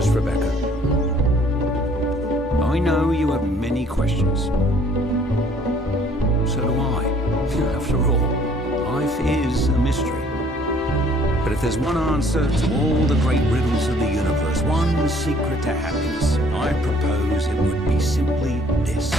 first, Rebecca. I know you have many questions. So do I. After all, life is a mystery. But if there's one answer to all the great riddles of the universe, one secret to happiness, I propose it would be simply this.